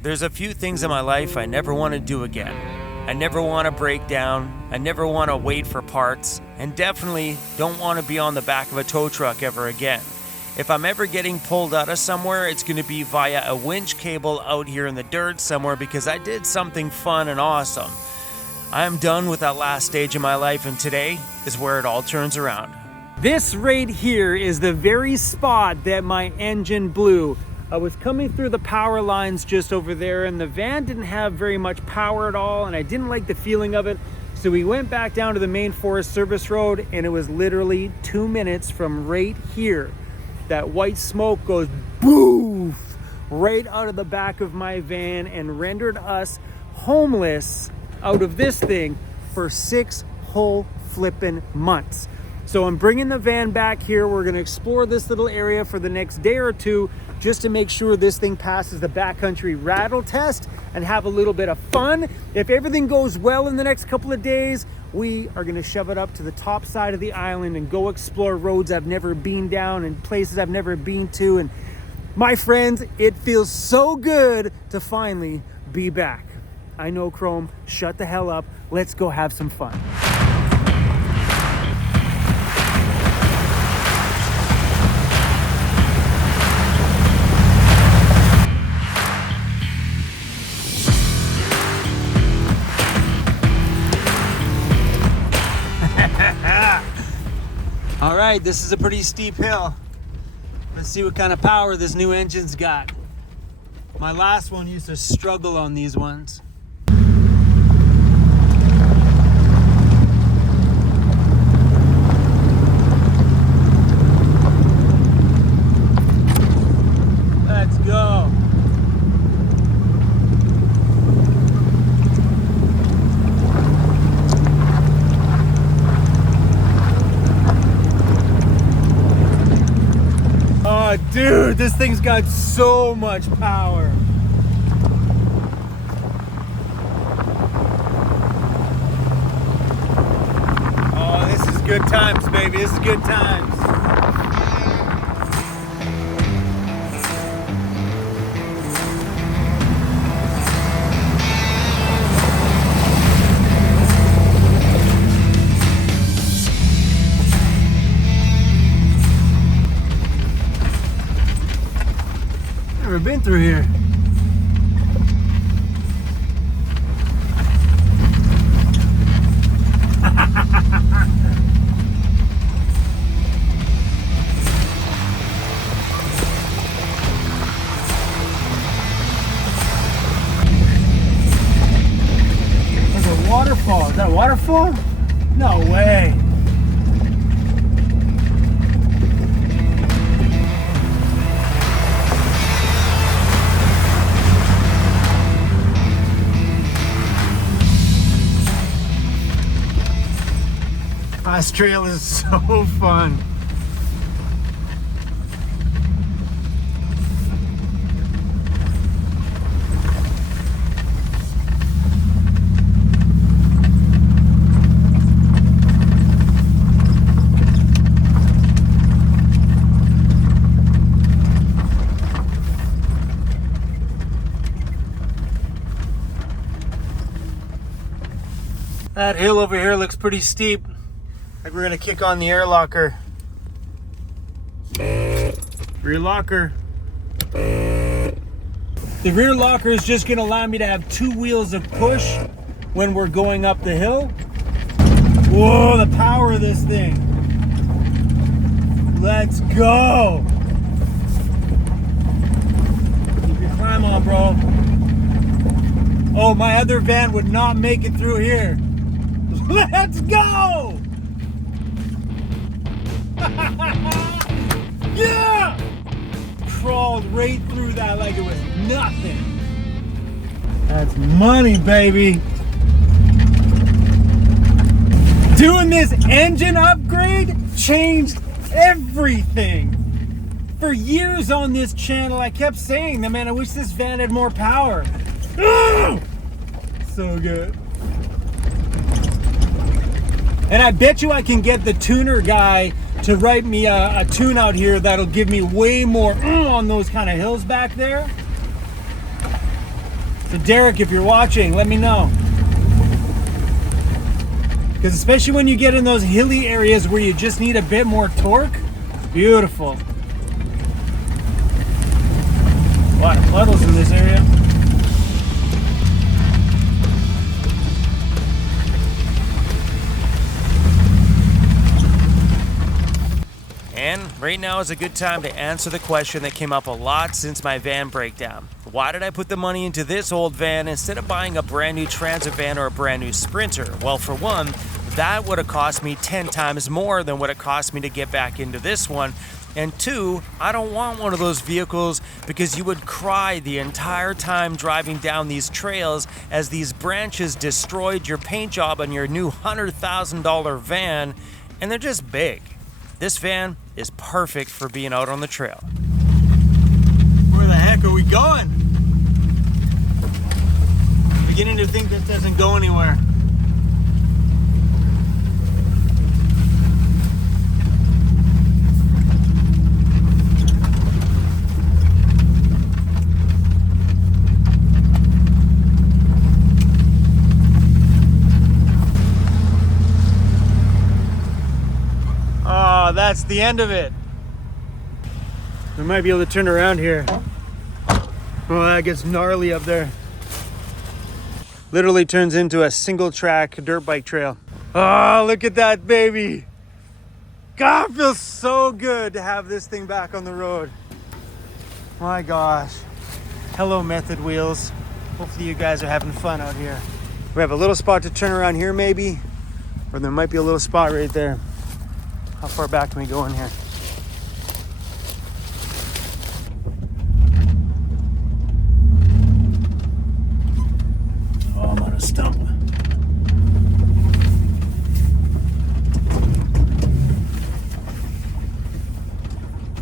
There's a few things in my life I never want to do again. I never want to break down, I never want to wait for parts, and definitely don't want to be on the back of a tow truck ever again. If I'm ever getting pulled out of somewhere, it's going to be via a winch cable out here in the dirt somewhere because I did something fun and awesome. I am done with that last stage of my life, and today is where it all turns around. This right here is the very spot that my engine blew. I was coming through the power lines just over there, and the van didn't have very much power at all, and I didn't like the feeling of it. So we went back down to the main Forest Service Road, and it was literally 2 minutes from right here. That white smoke goes boof right out of the back of my van and rendered us homeless out of this thing for 6 whole flippin' months. So I'm bringing the van back here. We're gonna explore this little area for the next day or two just to make sure this thing passes the backcountry rattle test and have a little bit of fun. If everything goes well in the next couple of days, we are gonna shove it up to the top side of the island and go explore roads I've never been down and places I've never been to. And my friends, it feels so good to finally be back. I know, Chrome, shut the hell up. Let's go have some fun. All right, this is a pretty steep hill. Let's see what kind of power this new engine's got. My last one used to struggle on these ones. Let's go. Oh, dude, this thing's got so much power. Oh, this is good times, baby. This is good times. Never been through here. There's a waterfall. Is that a waterfall? No way. This trail is so fun. That hill over here looks pretty steep. Like we're gonna kick on the air locker. Rear locker. The rear locker is just gonna allow me to have 2 wheels of push when we're going up the hill. Whoa, the power of this thing. Let's go. Keep your climb on, bro. Oh, my other van would not make it through here. Let's go! Yeah! Crawled right through that like it was nothing. That's money, baby. Doing this engine upgrade changed everything. For years on this channel, I kept saying that, man, I wish this van had more power. Oh! So good. And I bet you I can get the tuner guy to write me a tune out here that'll give me way more on those kind of hills back there. So Derek, if you're watching, let me know. Because especially when you get in those hilly areas where you just need a bit more torque, it's beautiful. A lot of puddles in this area. And right now is a good time to answer the question that came up a lot since my van breakdown. Why did I put the money into this old van instead of buying a brand new Transit van or a brand new Sprinter? Well, for one, that would have cost me 10 times more than what it cost me to get back into this one. And two, I don't want one of those vehicles because you would cry the entire time driving down these trails as these branches destroyed your paint job on your new $100,000 van, and they're just big. This van is perfect for being out on the trail. Where the heck are we going? I'm beginning to think this doesn't go anywhere. Oh, that's the end of it. We might be able to turn around here. Oh, that gets gnarly up there. Literally turns into a single track dirt bike trail. Oh, look at that baby. God, it feels so good to have this thing back on the road. My gosh. Hello, Method Wheels. Hopefully you guys are having fun out here. We have a little spot to turn around here maybe, or there might be a little spot right there. How far back can we go in here? Oh, I'm on a stump. All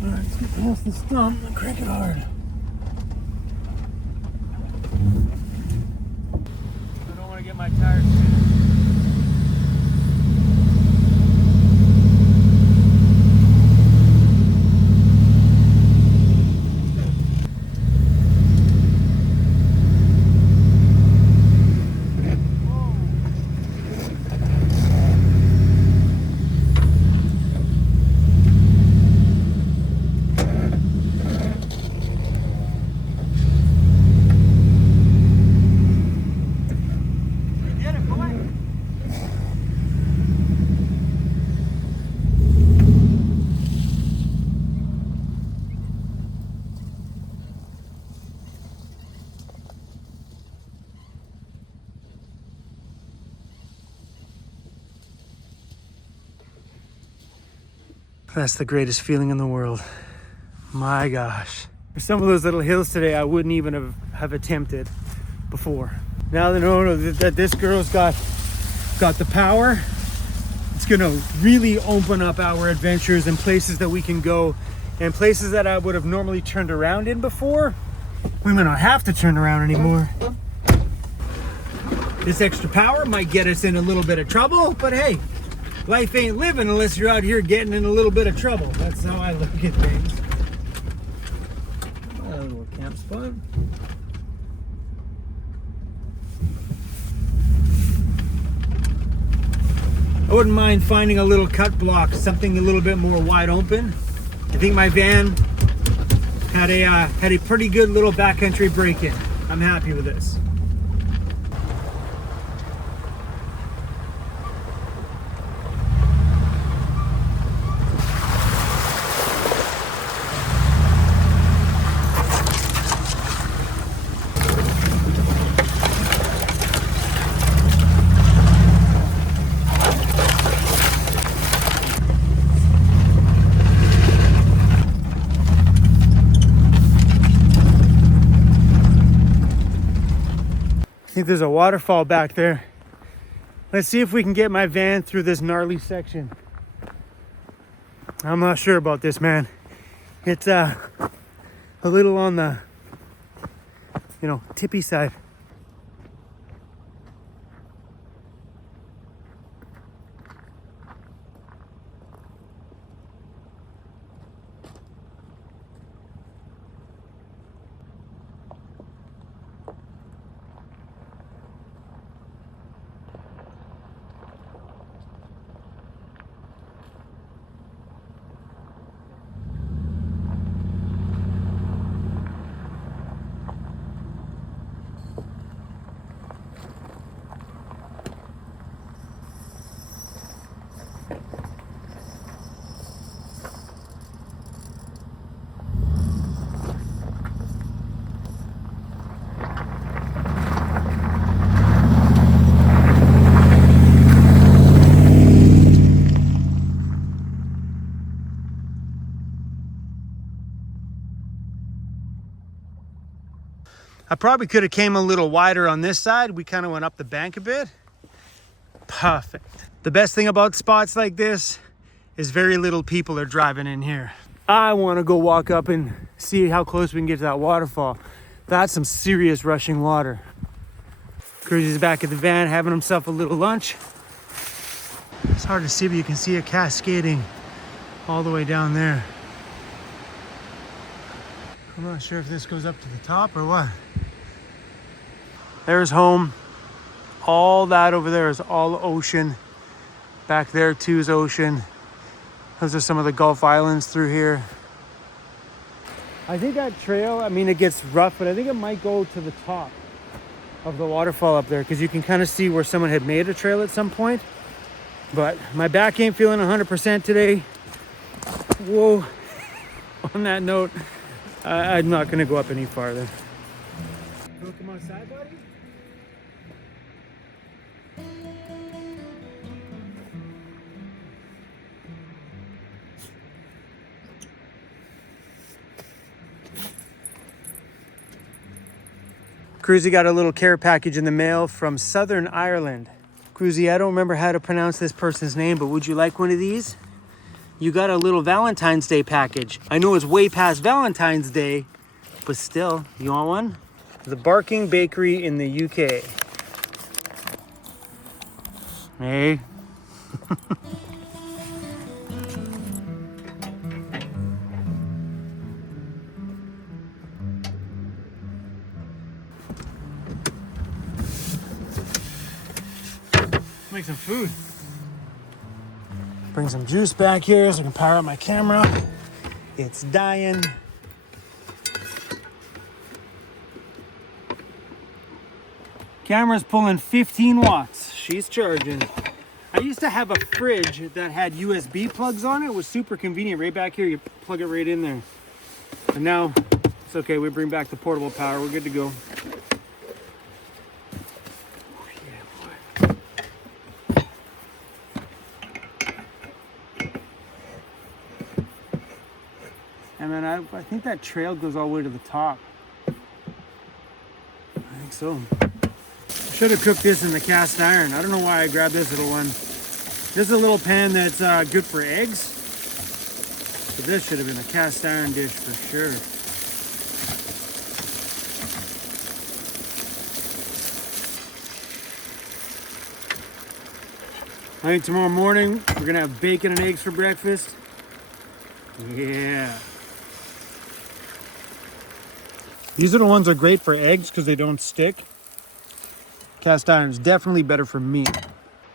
right, let's get past the stump and crank it hard. I don't want to get my tires spinning. That's the greatest feeling in the world. My gosh. For some of those little hills today, I wouldn't even have attempted before. Now that I know that this girl's got the power, it's gonna really open up our adventures and places that we can go, and places that I would have normally turned around in before, we might not have to turn around anymore. This extra power might get us in a little bit of trouble, but hey, life ain't living unless you're out here getting in a little bit of trouble. That's how I look at things. A little camp spot. I wouldn't mind finding a little cut block, something a little bit more wide open. I think my van had a pretty good little backcountry break-in. I'm happy with this. I think there's a waterfall back there. Let's see if we can get my van through this gnarly section. I'm not sure about this, man. It's a little on the, tippy side. I probably could have came a little wider on this side. We kind of went up the bank a bit. Perfect. The best thing about spots like this is very little people are driving in here. I want to go walk up and see how close we can get to that waterfall. That's some serious rushing water. Cruzy's back at the van having himself a little lunch. It's hard to see, but you can see it cascading all the way down there. I'm not sure if this goes up to the top or what. There's home. All that over there is all ocean. Back there too is ocean. Those are some of the Gulf Islands through here. I think that trail, I mean, it gets rough, but I think it might go to the top of the waterfall up there because you can kind of see where someone had made a trail at some point. But my back ain't feeling 100% today. Whoa. On that note, I'm not going to go up any farther. Wanna come outside, buddy? Cruzy got a little care package in the mail from Southern Ireland. Cruzy, I don't remember how to pronounce this person's name, but would you like one of these? You got a little Valentine's Day package. I know it's way past Valentine's Day, but still, you want one? The Barking Bakery in the UK. Hey. Make some food. Bring some juice back here so I can power up my camera. It's dying. Camera's pulling 15 watts. She's charging. I used to have a fridge that had USB plugs on it. It was super convenient. Right back here, you plug it right in there. And now it's okay. We bring back the portable power. We're good to go. And then I think that trail goes all the way to the top. I think so. Should have cooked this in the cast iron. I don't know why I grabbed this little one. This is a little pan that's good for eggs. So this should have been a cast iron dish for sure. I think tomorrow morning we're gonna have bacon and eggs for breakfast. Yeah. These are the ones that are great for eggs because they don't stick. Cast iron is definitely better for meat.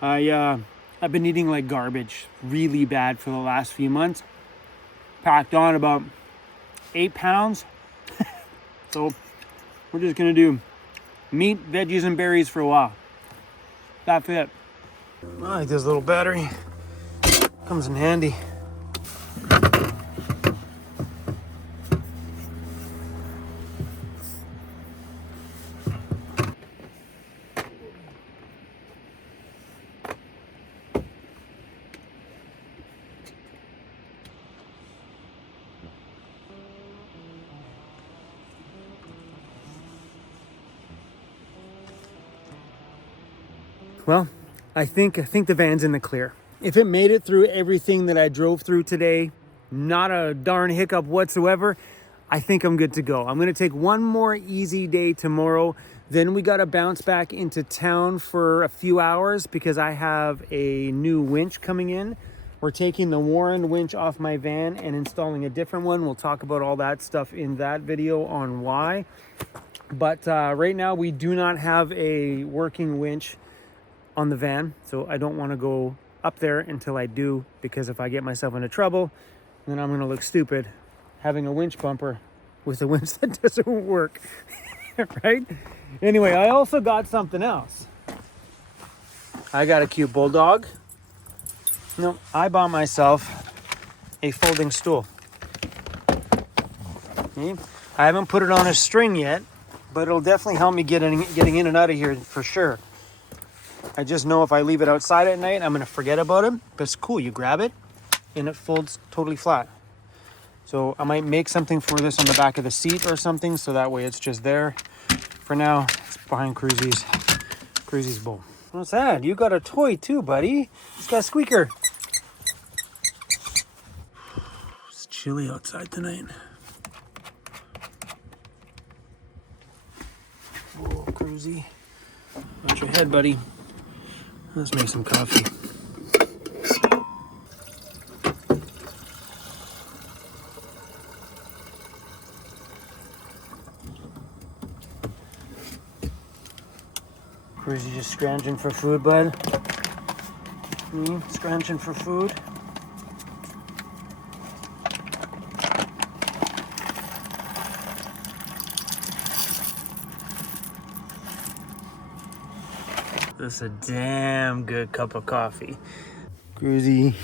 I've been eating like garbage really bad for the last few months. Packed on about 8 pounds. So we're just gonna do meat, veggies, and berries for a while. That's it. I like this little battery. Comes in handy. Well, I think the van's in the clear. If it made it through everything that I drove through today, not a darn hiccup whatsoever, I think I'm good to go. I'm gonna take one more easy day tomorrow. Then we gotta bounce back into town for a few hours because I have a new winch coming in. We're taking the Warren winch off my van and installing a different one. We'll talk about all that stuff in that video on why. But right now we do not have a working winch on the van, so I don't want to go up there until I do, because if I get myself into trouble, then I'm going to look stupid having a winch bumper with a winch that doesn't work. Right? Anyway, I also got something else. I got a cute bulldog. No, I bought myself a folding stool. Okay. I haven't put it on a string yet, but it'll definitely help me getting in and out of here for sure. I just know if I leave it outside at night, I'm gonna forget about it. But it's cool, you grab it and it folds totally flat. So I might make something for this on the back of the seat or something, so that way it's just there. For now, it's behind Cruzy's bowl. What's that? You got a toy too, buddy. It's got a squeaker. It's chilly outside tonight. Whoa, Cruzy. Watch your head, buddy. Let's make some coffee. Cruzy just scrounging for food, bud. Me, scrounging for food. This is a damn good cup of coffee. Cruzy,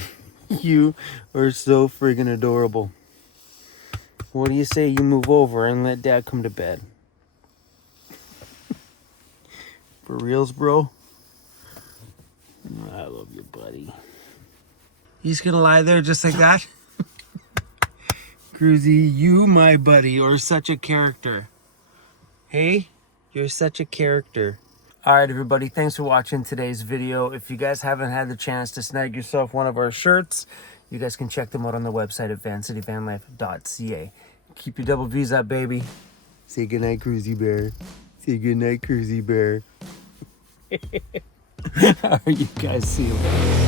you are so friggin' adorable. What do you say you move over and let Dad come to bed? For reals, bro? I love you, buddy. He's gonna lie there just like that? Cruzy, you, my buddy, are such a character. Hey, you're such a character. All right, everybody, thanks for watching today's video. If you guys haven't had the chance to snag yourself one of our shirts, you guys can check them out on the website at vancityvanlife.ca. Keep your double V's up, baby. Say goodnight, Cruzy Bear. Say goodnight, Cruzy Bear. All right, you guys, see you later.